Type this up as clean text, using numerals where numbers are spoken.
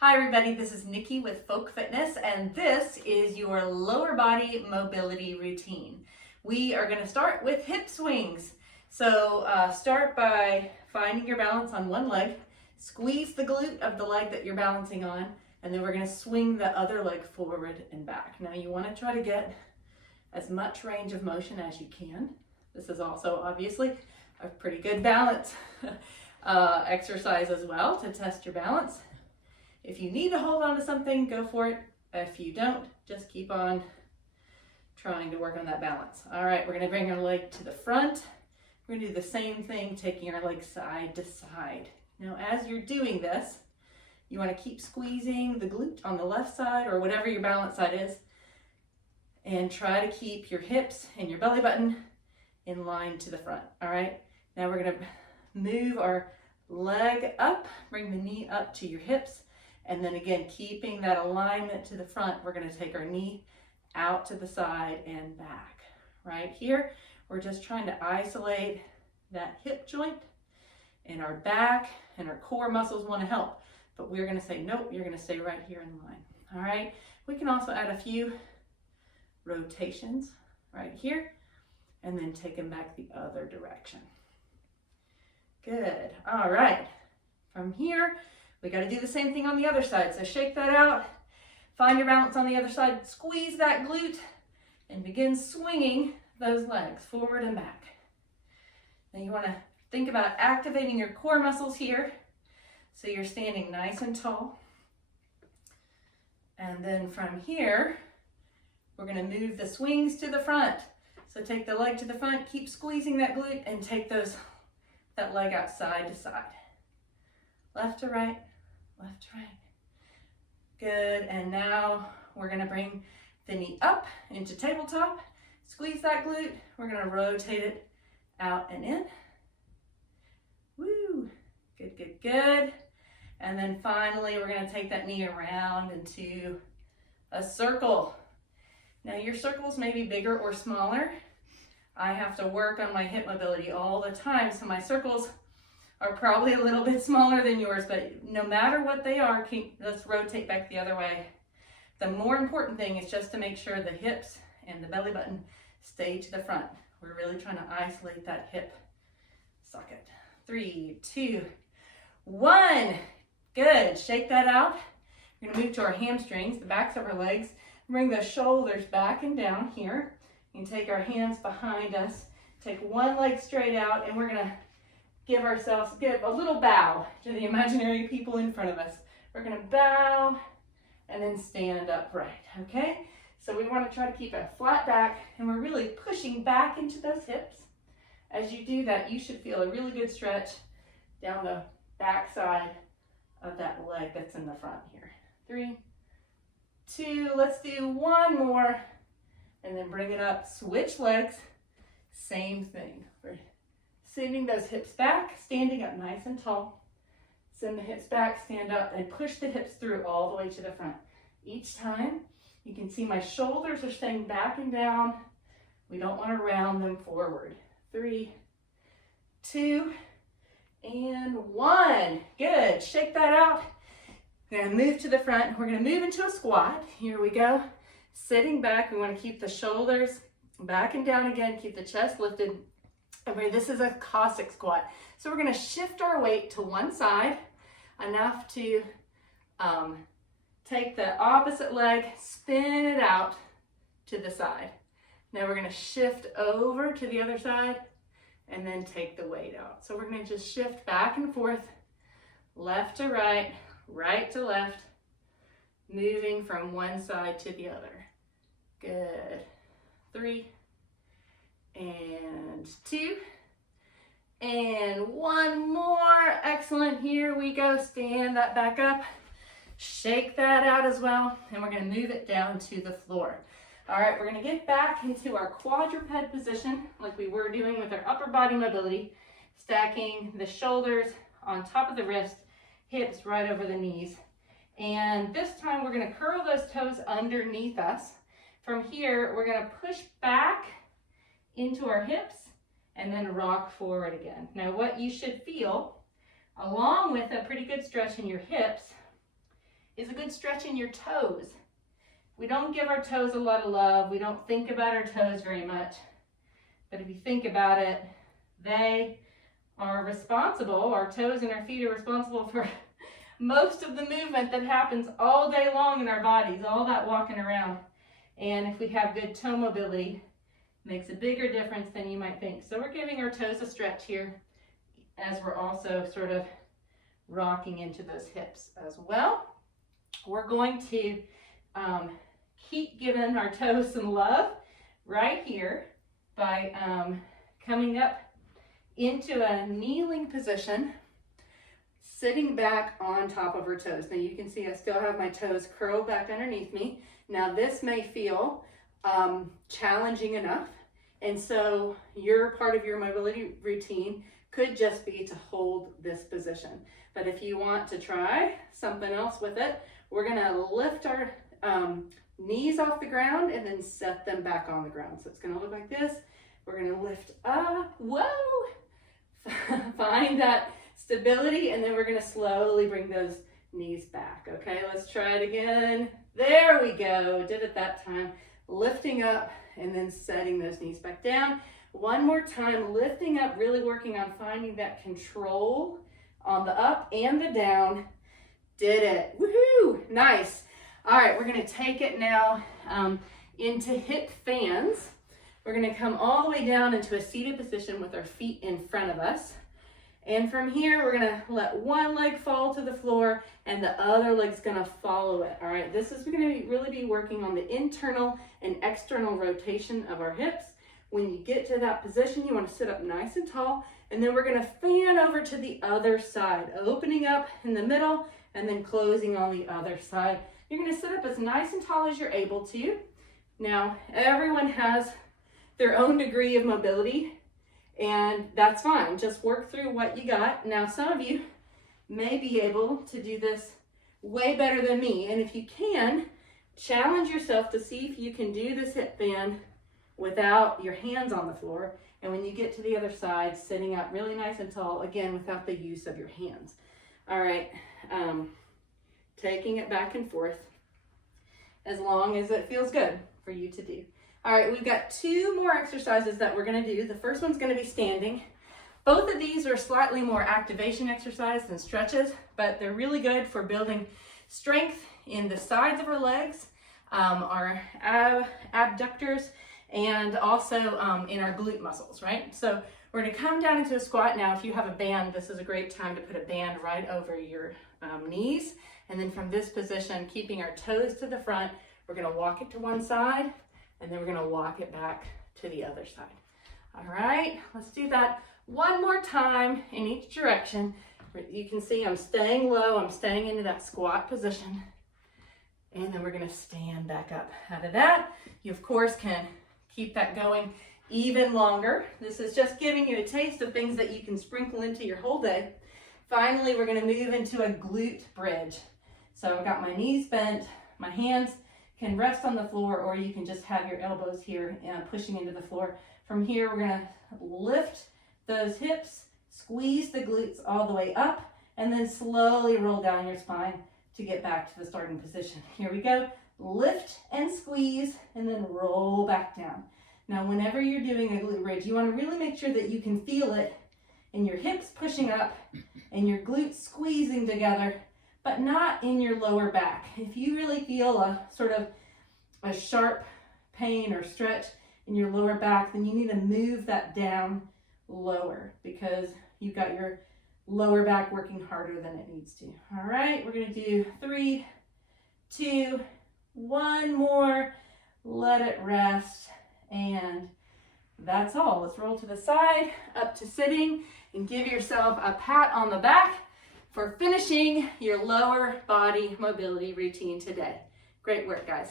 Hi everybody, this is Nikki with Folk Fitness, and this is your lower body mobility routine. We are going to start with hip swings. So start by finding your balance on one leg, squeeze the glute of the leg that you're balancing on, and then we're going to swing the other leg forward and back. Now you want to try to get as much range of motion as you can. This is also obviously a pretty good balance exercise as well to test your balance. If you need to hold on to something, go for it. If you don't, just keep on trying to work on that balance. All right, we're gonna bring our leg to the front. We're gonna do the same thing, taking our leg side to side. Now, as you're doing this, you wanna keep squeezing the glute on the left side or whatever your balance side is, and try to keep your hips and your belly button in line to the front, all right? Now we're gonna move our leg up, bring the knee up to your hips, and then again, keeping that alignment to the front, we're gonna take our knee out to the side and back. Right here, we're just trying to isolate that hip joint, and our back and our core muscles wanna help, but we're gonna say, nope, you're gonna stay right here in line, all right? We can also add a few rotations right here, and then take them back the other direction. Good, all right. From here, we got to do the same thing on the other side. So shake that out, find your balance on the other side, squeeze that glute, and begin swinging those legs forward and back. Now you want to think about activating your core muscles here, so you're standing nice and tall. And then from here, we're going to move the swings to the front. So take the leg to the front, keep squeezing that glute, and take that leg out side to side. Left to right, left to right. Good, and now we're gonna bring the knee up into tabletop, squeeze that glute, we're gonna rotate it out and in. Woo, good, good, good. And then finally, we're gonna take that knee around into a circle. Now your circles may be bigger or smaller. I have to work on my hip mobility all the time, so my circles are probably a little bit smaller than yours, but no matter what they are, let's rotate back the other way. The more important thing is just to make sure the hips and the belly button stay to the front. We're really trying to isolate that hip socket. 3, 2, 1. Good, shake that out. We're gonna move to our hamstrings, the backs of our legs. Bring the shoulders back and down here. And take our hands behind us. Take one leg straight out, and we're gonna give a little bow to the imaginary people in front of us. We're gonna bow and then stand upright, okay? So we wanna try to keep a flat back, and we're really pushing back into those hips. As you do that, you should feel a really good stretch down the back side of that leg that's in the front here. 3, 2, let's do one more, and then bring it up, switch legs, same thing. We're sending those hips back, standing up nice and tall. Send the hips back, stand up, and push the hips through all the way to the front. Each time, you can see my shoulders are staying back and down. We don't want to round them forward. 3, 2, and 1. Good, shake that out. We're gonna move to the front. We're gonna move into a squat. Here we go. Sitting back, we want to keep the shoulders back and down again, keep the chest lifted. This is a Cossack squat. So we're going to shift our weight to one side, enough to take the opposite leg, spin it out to the side. Now we're going to shift over to the other side and then take the weight out. So we're going to just shift back and forth, left to right, right to left, moving from one side to the other. Good. 3, and 2, and 1 more. Excellent. Here we go. Stand that back up. Shake that out as well. And we're going to move it down to the floor. All right, we're going to get back into our quadruped position like we were doing with our upper body mobility, stacking the shoulders on top of the wrist, hips right over the knees. And this time we're going to curl those toes underneath us. From here, we're going to push back into our hips and then rock forward again. Now what you should feel, along with a pretty good stretch in your hips, is a good stretch in your toes. We don't give our toes a lot of love. We don't think about our toes very much. But if you think about it, they are responsible, our toes and our feet are responsible for most of the movement that happens all day long in our bodies, all that walking around. And if we have good toe mobility, it makes a bigger difference than you might think. So we're giving our toes a stretch here as we're also sort of rocking into those hips as well. We're going to keep giving our toes some love right here by coming up into a kneeling position, sitting back on top of our toes. Now you can see I still have my toes curled back underneath me. Now this may feel challenging enough, and so your part of your mobility routine could just be to hold this position. But if you want to try something else with it, we're gonna lift our knees off the ground and then set them back on the ground. So it's gonna look like this. We're gonna lift up, whoa! Find that stability, and then we're gonna slowly bring those knees back. Okay, let's try it again. There we go, did it that time. Lifting up and then setting those knees back down. One more time, lifting up, really working on finding that control on the up and the down. Did it, woohoo, nice. All right, we're gonna take it now into hip fans. We're gonna come all the way down into a seated position with our feet in front of us. And from here, we're gonna let one leg fall to the floor and the other leg's gonna follow it. All right, this is gonna really be working on the internal and external rotation of our hips. When you get to that position, you wanna sit up nice and tall, and then we're gonna fan over to the other side, opening up in the middle and then closing on the other side. You're gonna sit up as nice and tall as you're able to. Now, everyone has their own degree of mobility, and that's fine. Just work through what you got. Now, some of you may be able to do this way better than me, and if you can, challenge yourself to see if you can do this hip fan without your hands on the floor, and when you get to the other side, sitting up really nice and tall, again, without the use of your hands. All right, taking it back and forth as long as it feels good for you to do. All right, we've got two more exercises that we're gonna do. The first one's gonna be standing. Both of these are slightly more activation exercise than stretches, but they're really good for building strength in the sides of our legs, our abductors, and also in our glute muscles, right? So we're gonna come down into a squat. Now, if you have a band, this is a great time to put a band right over your knees. And then from this position, keeping our toes to the front, we're gonna walk it to one side, and then we're gonna walk it back to the other side. All right, let's do that one more time in each direction. You can see I'm staying low, I'm staying into that squat position. And then we're gonna stand back up out of that. You, of course, can keep that going even longer. This is just giving you a taste of things that you can sprinkle into your whole day. Finally, we're gonna move into a glute bridge. So I've got my knees bent, my hands can rest on the floor, or you can just have your elbows here pushing into the floor. From here, we're gonna lift those hips, squeeze the glutes all the way up, and then slowly roll down your spine to get back to the starting position. Here we go. Lift and squeeze, and then roll back down. Now, whenever you're doing a glute bridge, you wanna really make sure that you can feel it in your hips pushing up and your glutes squeezing together, but not in your lower back. If you really feel a sort of a sharp pain or stretch in your lower back, then you need to move that down lower because you've got your lower back working harder than it needs to. All right, we're gonna do 3, 2, 1 more. Let it rest, and that's all. Let's roll to the side, up to sitting, and give yourself a pat on the back for finishing your lower body mobility routine today. Great work, guys.